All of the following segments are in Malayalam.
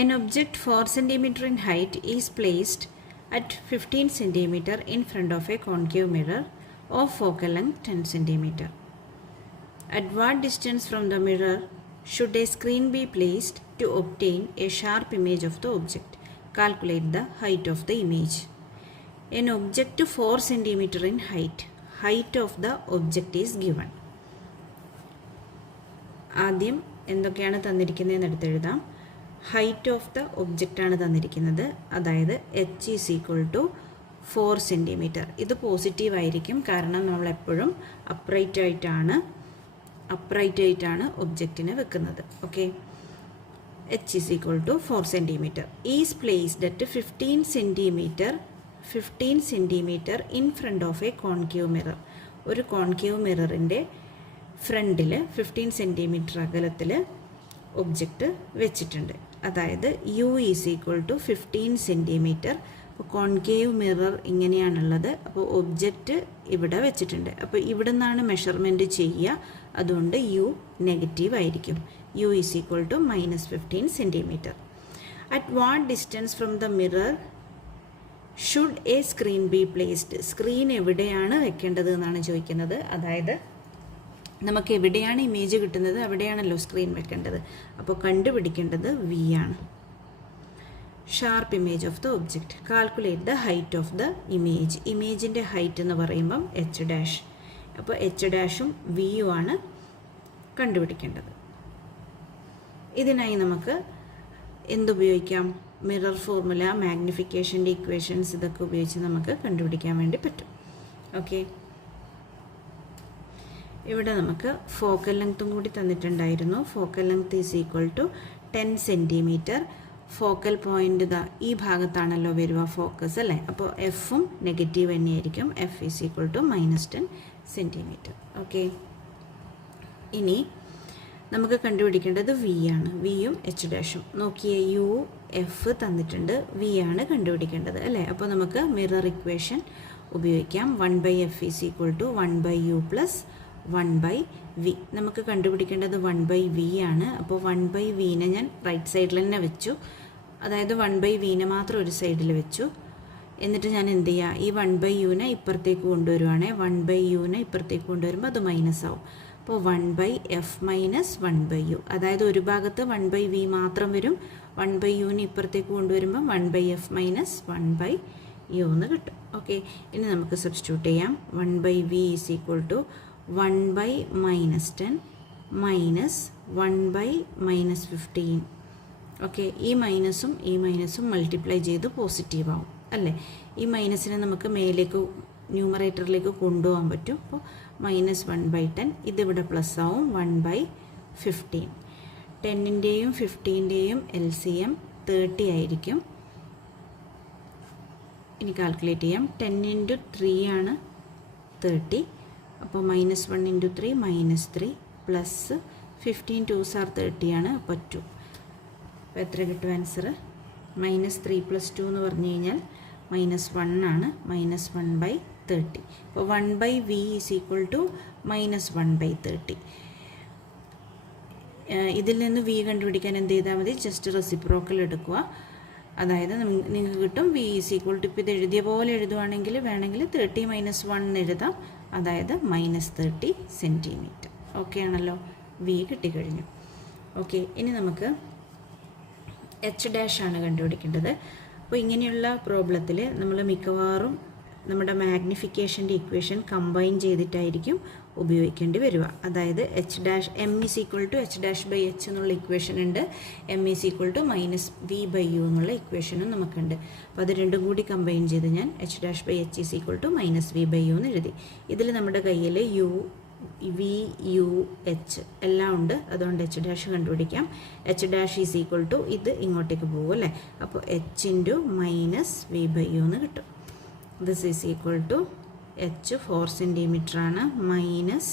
An object 4 cm in height is placed at 15 cm in front of a concave mirror of focal length 10 cm. At what distance from the mirror should a screen be placed to obtain a sharp image of the object? Calculate the height of the image. An object 4 cm in height. Height of the object is given. ആദ്യം എന്തൊക്കെയാണ് തന്നിരിക്കുന്നതെന്ന് എടുത്തെഴുതാം. ഹൈറ്റ് ഓഫ് ദ ഒബ്ജക്റ്റ് ആണ് തന്നിരിക്കുന്നത്, അതായത് h is equal to 4 cm. ഇത് പോസിറ്റീവ് ആയിരിക്കും, കാരണം നമ്മളെപ്പോഴും അപ്രൈറ്റ് ആയിട്ടാണ് ഒബ്ജക്റ്റിനെ വെക്കുന്നത്. Okay, h is equal to 4 cm. Is placed at 15 cm in front of a concave mirror. ഒരു കോൺകേവ് മിററിൻ്റെ ഫ്രണ്ടിൽ 15 cm അകലത്തിൽ ഒബ്ജക്റ്റ് വെച്ചിട്ടുണ്ട്. അതായത് u is equal to 15 cm. അപ്പോൾ കോൺകേവ് മിറർ ഇങ്ങനെയാണുള്ളത്. അപ്പോൾ ഒബ്ജക്റ്റ് ഇവിടെ വെച്ചിട്ടുണ്ട്. അപ്പോൾ ഇവിടെ നിന്നാണ് മെഷർമെൻറ്റ് ചെയ്യുക, അതുകൊണ്ട് u നെഗറ്റീവ് ആയിരിക്കും. u is equal to -15 cm. At what distance from the mirror should a screen be placed? Screen എവിടെയാണ് വെക്കേണ്ടത് എന്നാണ് ചോദിക്കുന്നത്. അതായത് നമുക്ക് എവിടെയാണ് ഇമേജ് കിട്ടുന്നത് അവിടെയാണല്ലോ സ്ക്രീൻ വെക്കേണ്ടത്. അപ്പോൾ കണ്ടുപിടിക്കേണ്ടത് v ആണ്. Sharp image of the object. Calculate the height of the image. ഇമേജിൻ്റെ ഹൈറ്റ് എന്ന് പറയുമ്പം h'. അപ്പോൾ h' v ആണ് കണ്ടുപിടിക്കേണ്ടത്. ഇതിനായി നമുക്ക് എന്തുപയോഗിക്കാം? മിറർ ഫോർമുല, മാഗ്നിഫിക്കേഷൻ്റെ ഇക്വേഷൻസ്, ഇതൊക്കെ ഉപയോഗിച്ച് നമുക്ക് കണ്ടുപിടിക്കാൻ വേണ്ടി പറ്റും. ഓക്കെ, ഇവിടെ നമുക്ക് ഫോക്കൽ ലെങ്ത്തും കൂടി തന്നിട്ടുണ്ടായിരുന്നു. Focal length is equal to 10 cm. Focal point ഇതാ ഈ ഭാഗത്താണല്ലോ വരിക ഫോക്കസ്, അല്ലേ? അപ്പോൾ എഫും നെഗറ്റീവ് തന്നെയായിരിക്കും. F is equal to -10 cm. Okay, ഇനി നമുക്ക് കണ്ടുപിടിക്കേണ്ടത് v ആണ്. വിയും h'. നോക്കിയേ, u എഫ് തന്നിട്ടുണ്ട്, v ആണ് കണ്ടുപിടിക്കേണ്ടത്, അല്ലേ? അപ്പോൾ നമുക്ക് മിറർ ഇക്വേഷൻ ഉപയോഗിക്കാം. 1/f is equal to 1/u plus 1/v. നമുക്ക് കണ്ടുപിടിക്കേണ്ടത് 1/v ആണ്. അപ്പോൾ 1/vനെ ഞാൻ റൈറ്റ് സൈഡിൽ തന്നെ വെച്ചു, അതായത് 1/vനെ മാത്രം ഒരു സൈഡിൽ വെച്ചു. എന്നിട്ട് ഞാൻ എന്ത് ചെയ്യുക, ഈ 1/uനെ ഇപ്പുറത്തേക്ക് കൊണ്ടുവരുവാണേ. 1/uനെ ഇപ്പുറത്തേക്ക് കൊണ്ടുവരുമ്പോൾ അത് മൈനസ് ആവും. അപ്പോൾ 1/f മൈനസ് 1/u, അതായത് ഒരു ഭാഗത്ത് 1/v മാത്രം വരും. 1/uനെ ഇപ്പുറത്തേക്ക് കൊണ്ടുവരുമ്പോൾ 1/f മൈനസ് 1/u എന്ന് കിട്ടും. ഓക്കെ, ഇനി നമുക്ക് സബ്സ്റ്റിറ്റ്യൂട്ട് ചെയ്യാം. 1/v is equal to 1/-10 minus 1/-15. Okay, ഈ മൈനസും മൾട്ടിപ്ലൈ ചെയ്ത് പോസിറ്റീവ് ആവും, അല്ലേ? ഈ മൈനസിനെ നമുക്ക് മേലേക്ക് ന്യൂമറേറ്ററിലേക്ക് കൊണ്ടുപോകാൻ പറ്റും. അപ്പോൾ -1/10, ഇതിവിടെ പ്ലസ് ആവും. 1/15. 10ൻ്റെയും 15ൻ്റെയും LCM 30 ആയിരിക്കും. ഇനി കാൽക്കുലേറ്റ് ചെയ്യാം. 10 × 3 ആണ് 30. അപ്പോൾ -1 × 3 -3 പ്ലസ് 15 2s are 30 ആണ്. അപ്പോൾ 2. അപ്പോൾ എത്ര കിട്ടും ആൻസർ? -3 + 2 എന്ന് പറഞ്ഞു കഴിഞ്ഞാൽ -1 ആണ്. -1/30. അപ്പോൾ 1/v ഈസ് ഈക്വൽ ടു -1/30. ഇതിൽ നിന്ന് v കണ്ടുപിടിക്കാൻ എന്ത് ചെയ്താൽ മതി? ജസ്റ്റ് റെസിപ്രോക്കൽ എടുക്കുക. അതായത് നിങ്ങൾക്ക് കിട്ടും v ഈസ് ഈക്വൽ ടു, ഇപ്പോൾ ഇത് എഴുതിയ പോലെ എഴുതുവാണെങ്കിൽ വേണമെങ്കിൽ 30 - 1 എഴുതാം, അതായത് -30 cm. ഓക്കെ ആണല്ലോ, v കിട്ടിക്കഴിഞ്ഞു. ഓക്കെ, ഇനി നമുക്ക് h' ആണ് കണ്ടുപിടിക്കേണ്ടത്. അപ്പോൾ ഇങ്ങനെയുള്ള പ്രോബ്ലത്തിൽ നമ്മൾ മിക്കവാറും നമ്മുടെ മാഗ്നിഫിക്കേഷൻ്റെ ഇക്വേഷൻ കമ്പൈൻ ചെയ്തിട്ടായിരിക്കും ഉപയോഗിക്കേണ്ടി വരിക. അതായത് m is equal to h'/h എന്നുള്ള ഇക്വേഷൻ ഉണ്ട്, m is equal to -v/u എന്നുള്ള ഇക്വേഷനും നമുക്കുണ്ട്. അപ്പോൾ അത് രണ്ടും കൂടി കമ്പൈൻ ചെയ്ത് ഞാൻ h'/h is equal to -v/u എന്ന് എഴുതി. ഇതിൽ നമ്മുടെ കയ്യിൽ v, u, h എല്ലാം ഉണ്ട്, അതുകൊണ്ട് h' കണ്ടുപിടിക്കാം. h' ഈസ് ഈക്വൽ ടു, ഇത് ഇങ്ങോട്ടേക്ക് പോകും, അല്ലേ? അപ്പോൾ h × -v/u എന്ന് കിട്ടും. This is equal to h 4 cm ആണ്, മൈനസ്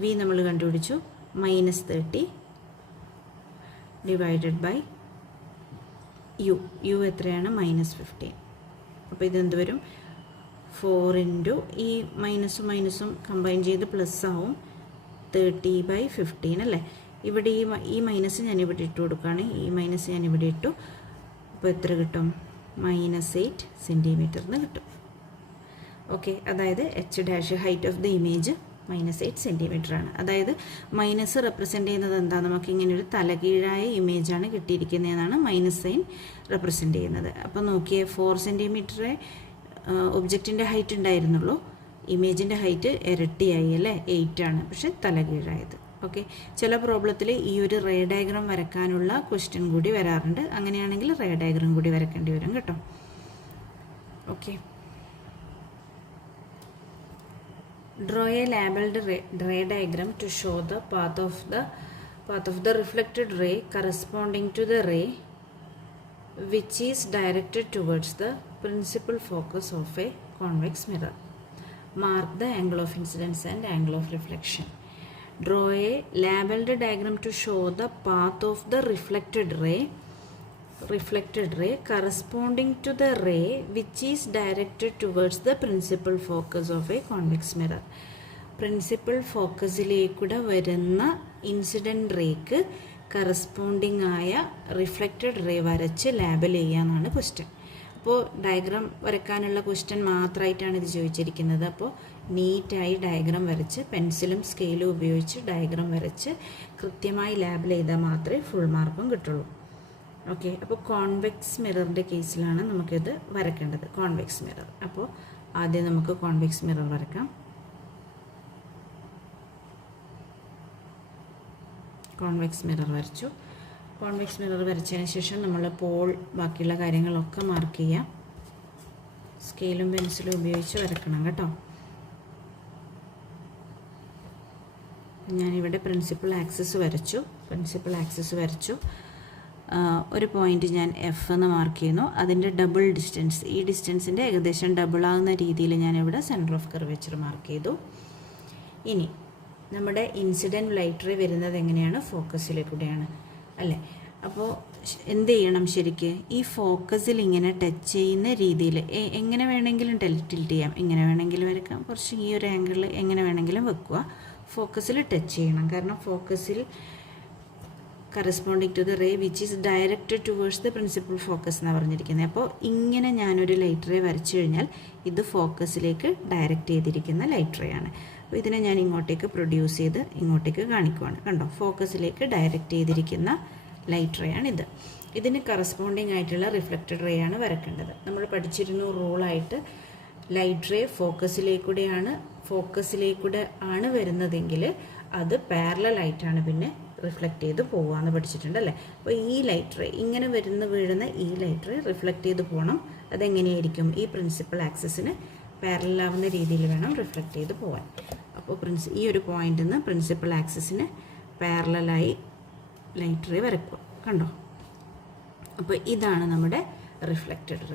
v നമ്മൾ കണ്ടുപിടിച്ചു -30 ഡിവൈഡഡ് ബൈ u എത്രയാണ്? -15. അപ്പോൾ ഇതെന്ത് വരും? 4 × ഈ മൈനസും കമ്പൈൻ ചെയ്ത് പ്ലസ് ആവും 30/15, അല്ലേ? ഇവിടെ ഈ മൈനസ് ഞാൻ ഇവിടെ ഇട്ട് കൊടുക്കുകയാണ്. ഈ മൈനസ് ഞാൻ ഇവിടെ ഇട്ടു. അപ്പോൾ എത്ര കിട്ടും? -8 സെൻറ്റിമീറ്റർ എന്ന് കിട്ടും. ഓക്കെ, അതായത് H dash height of the image -8 centimetre ആണ്. അതായത് മൈനസ് റെപ്രസെൻ്റ് ചെയ്യുന്നത് എന്താ? നമുക്ക് ഇങ്ങനെ ഒരു തലകീഴായ ഇമേജാണ് കിട്ടിയിരിക്കുന്നതെന്നാണ് മൈനസ് സൈൻ റെപ്രസെൻ്റ് ചെയ്യുന്നത്. അപ്പോൾ നോക്കിയേ, 4 സെൻറ്റിമീറ്ററെ ഒബ്ജക്റ്റിൻ്റെ ഹൈറ്റ് ഉണ്ടായിരുന്നുള്ളൂ. ഇമേജിൻ്റെ ഹൈറ്റ് ഇരട്ടിയായി അല്ലേ, 8 ആണ്, പക്ഷെ തലകീഴായത്. ഓക്കെ, ചില പ്രോബ്ലത്തിൽ ഈ ഒരു റേ ഡയഗ്രാം വരയ്ക്കാനുള്ള ക്വസ്റ്റ്യൻ കൂടി വരാറുണ്ട്. അങ്ങനെയാണെങ്കിൽ റേ ഡയഗ്രാം കൂടി വരയ്ക്കേണ്ടി വരും കേട്ടോ. Okay, draw a labeled ray diagram to show the path of the reflected ray corresponding to the ray which is directed towards the principal focus of a convex mirror. Mark the angle of incidence and angle of reflection. Draw a labeled diagram to show the path of the reflected ray corresponding to the ray which is directed towards the principal focus of a convex mirror. Principal ഫോക്കസിലേക്കൂടെ വരുന്ന ഇൻസിഡൻറ്റ് റേക്ക് കറസ്പോണ്ടിങ് ആയ റിഫ്ലക്റ്റഡ് റേ വരച്ച് ലാബൽ ചെയ്യാനാണ് ക്വസ്റ്റ്യൻ. അപ്പോൾ ഡയഗ്രാം വരയ്ക്കാനുള്ള ക്വസ്റ്റ്യൻ മാത്രമായിട്ടാണ് ഇത് ചോദിച്ചിരിക്കുന്നത്. അപ്പോൾ നീറ്റായി ഡയഗ്രാം വരച്ച് പെൻസിലും സ്കെയിലും ഉപയോഗിച്ച് ഡയഗ്രാം വരച്ച് കൃത്യമായി ലാബൽ ചെയ്താൽ മാത്രമേ ഫുൾ മാർക്കും കിട്ടുള്ളൂ. ഓക്കെ, അപ്പോൾ കോൺവെക്സ് മിററിൻ്റെ കേസിലാണ് നമുക്കിത് വരയ്ക്കേണ്ടത്. Convex mirror. അപ്പോൾ ആദ്യം നമുക്ക് കോൺവെക്സ് മിറർ വരയ്ക്കാം. കോൺവെക്സ് മിറർ വരച്ചു. കോൺവെക്സ് മിറർ വരച്ചതിന് ശേഷം നമ്മൾ പോൾ ബാക്കിയുള്ള കാര്യങ്ങളൊക്കെ മാർക്ക് ചെയ്യാം. സ്കെയിലും പെൻസിലും ഉപയോഗിച്ച് വരക്കണം കേട്ടോ. ഞാനിവിടെ പ്രിൻസിപ്പൽ ആക്സിസ് വരച്ചു. ഒരു പോയിന്റ് ഞാൻ എഫ് എന്ന് മാർക്ക് ചെയ്യുന്നു. അതിൻ്റെ ഡബിൾ ഡിസ്റ്റൻസ്, ഈ ഡിസ്റ്റൻസിൻ്റെ ഏകദേശം ഡബിൾ ആകുന്ന രീതിയിൽ ഞാനിവിടെ സെൻറ്റർ ഓഫ് കർവേച്ചർ മാർക്ക് ചെയ്തു. ഇനി നമ്മുടെ ഇൻസിഡൻറ്റ് ലൈറ്റ് റേ വരുന്നത് എങ്ങനെയാണ്? ഫോക്കസിലേക്കൂടെയാണ് അല്ലേ. അപ്പോൾ എന്ത് ചെയ്യണം? ശരിക്ക് ഈ ഫോക്കസിൽ ഇങ്ങനെ ടച്ച് ചെയ്യുന്ന രീതിയിൽ എങ്ങനെ വേണമെങ്കിലും ടിൽറ്റ് ചെയ്യാം, ഇങ്ങനെ വേണമെങ്കിലും വരയ്ക്കാം, കുറച്ച് ഈ ഒരു ആംഗിളിൽ എങ്ങനെ വേണമെങ്കിലും വെക്കുക. ഫോക്കസിൽ ടച്ച് ചെയ്യണം. കാരണം ഫോക്കസിൽ corresponding to the ray which is directed towards the principal focus എന്നാണ് പറഞ്ഞിരിക്കുന്നത്. അപ്പോൾ ഇങ്ങനെ ഞാനൊരു ലൈറ്റ് റേ വരച്ചു കഴിഞ്ഞാൽ ഇത് ഫോക്കസിലേക്ക് ഡയറക്റ്റ് ചെയ്തിരിക്കുന്ന ലൈറ്റ് റേ ആണ്. അപ്പോൾ ഇതിനെ ഞാൻ ഇങ്ങോട്ടേക്ക് പ്രൊഡ്യൂസ് ചെയ്ത് ഇങ്ങോട്ടേക്ക് കാണിക്കുവാണ്. കണ്ടോ, ഫോക്കസിലേക്ക് ഡയറക്റ്റ് ചെയ്തിരിക്കുന്ന ലൈറ്റ് റേ ആണിത്. ഇതിന് കറസ്പോണ്ടിങ് ആയിട്ടുള്ള റിഫ്ലക്റ്റഡ് റേ ആണ് വരക്കേണ്ടത്. നമ്മൾ പഠിച്ചിരുന്നു റൂളായിട്ട് ലൈറ്റ് റേ ഫോക്കസിലേക്കൂടെ ആണ് വരുന്നതെങ്കിൽ അത് പാരലൽ ആയിട്ടാണ് പിന്നെ റിഫ്ലക്റ്റ് ചെയ്ത് പോകാമെന്ന് പഠിച്ചിട്ടുണ്ടല്ലേ. അപ്പോൾ ഈ ലൈറ്റ് റേ ഇങ്ങനെ വീഴുന്ന ഈ ലൈറ്റ് റേ റിഫ്ലക്റ്റ് ചെയ്ത് പോകണം. അതെങ്ങനെയായിരിക്കും? ഈ പ്രിൻസിപ്പൽ ആക്സിസിന് പാരലാവുന്ന രീതിയിൽ വേണം റിഫ്ലക്റ്റ് ചെയ്ത് പോകാൻ. അപ്പോൾ ഈ ഒരു പോയിന്റിൽ നിന്ന് പ്രിൻസിപ്പൽ ആക്സിസിന് പാരലായി ലൈറ്റ് റേ വരയ്ക്കുക. കണ്ടോ, അപ്പോൾ ഇതാണ് നമ്മുടെ റിഫ്ലക്റ്റഡ്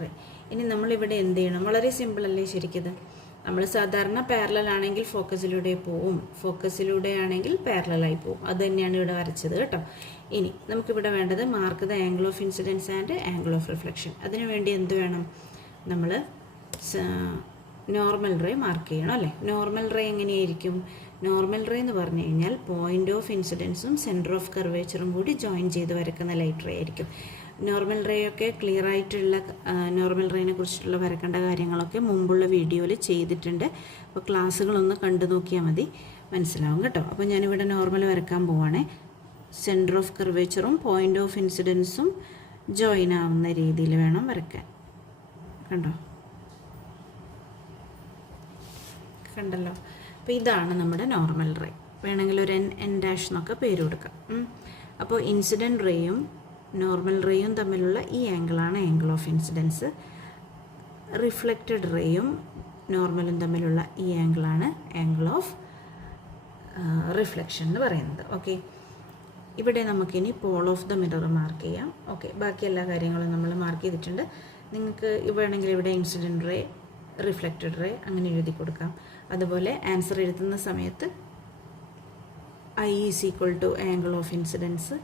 റേ. ഇനി നമ്മളിവിടെ എന്ത് ചെയ്യണം? വളരെ സിമ്പിൾ അല്ലേ ശരിക്കത്. നമ്മൾ സാധാരണ പാരലൽ ആണെങ്കിൽ ഫോക്കസിലൂടെ പോവും, ഫോക്കസിലൂടെ ആണെങ്കിൽ പാരലലായി പോവും. അത് തന്നെയാണ് ഇവിടെ വരച്ചത് കേട്ടോ. ഇനി നമുക്കിവിടെ വേണ്ടത് mark the angle of incidence and angle of reflection. അതിനു വേണ്ടി എന്ത് വേണം? നമ്മൾ നോർമൽ റേ മാർക്ക് ചെയ്യണം അല്ലേ. നോർമൽ റേ എങ്ങനെയായിരിക്കും? നോർമൽ റേ എന്ന് പറഞ്ഞു കഴിഞ്ഞാൽ പോയിന്റ് ഓഫ് ഇൻസിഡൻസും സെൻറ്റർ ഓഫ് കർവേച്ചറും കൂടി ജോയിൻ ചെയ്ത് വരക്കുന്ന ലൈറ്റ് റേ ആയിരിക്കും. നോർമൽ റേ ഒക്കെ ക്ലിയർ ആയിട്ടുള്ള നോർമൽ റേനെ കുറിച്ചിട്ടുള്ള വരക്കേണ്ട കാര്യങ്ങളൊക്കെ മുമ്പുള്ള വീഡിയോയിൽ ചെയ്തിട്ടുണ്ട്. അപ്പോൾ ക്ലാസ്സുകളൊന്ന് കണ്ടു നോക്കിയാൽ മതി, മനസ്സിലാവും കേട്ടോ. അപ്പോൾ ഞാനിവിടെ നോർമൽ വരക്കാൻ പോവാണേ. സെൻറ്റർ ഓഫ് കർവേച്ചറും പോയിന്റ് ഓഫ് ഇൻസിഡൻസും ജോയിൻ ആവുന്ന രീതിയിൽ വേണം വരക്കാൻ. കണ്ടല്ലോ. അപ്പോൾ ഇതാണ് നമ്മുടെ നോർമൽ റേ. വേണമെങ്കിൽ ഒരു എൻ ഡാഷ് എന്നൊക്കെ പേര് കൊടുക്കാം. അപ്പോൾ ഇൻസിഡൻറ്റ് റേയും നോർമൽ റേയും തമ്മിലുള്ള ഈ ആംഗിളാണ് ആംഗിൾ ഓഫ് ഇൻസിഡൻസ്. റിഫ്ലക്റ്റഡ് റേയും നോർമലും തമ്മിലുള്ള ഈ ആംഗിളാണ് ആംഗിൾ ഓഫ് റിഫ്ലക്ഷൻ എന്ന് പറയുന്നത്. ഓക്കെ, ഇവിടെ നമുക്കിനി pole of the mirror mark ചെയ്യാം. ഓക്കെ, ബാക്കി എല്ലാ കാര്യങ്ങളും നമ്മൾ മാർക്ക് ചെയ്തിട്ടുണ്ട്. നിങ്ങൾക്ക് വേണമെങ്കിൽ ഇവിടെ ഇൻസിഡൻറ്റ് റേ, റിഫ്ലക്റ്റഡ് റേ അങ്ങനെ എഴുതി കൊടുക്കാം. അതുപോലെ ആൻസർ എഴുതുന്ന സമയത്ത് I is equal to angle of incidence,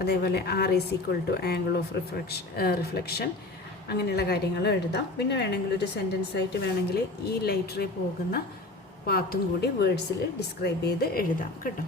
അതേപോലെ R is equal to angle of reflection, അങ്ങനെയുള്ള കാര്യങ്ങൾ എഴുതാം. പിന്നെ വേണമെങ്കിൽ ഒരു സെൻറ്റൻസ് ആയിട്ട് വേണമെങ്കിൽ ഈ ലൈറ്റ് റേ പോകുന്ന പാത്തും കൂടി വേർഡ്സിൽ ഡിസ്ക്രൈബ് ചെയ്ത് എഴുതാം കേട്ടോ.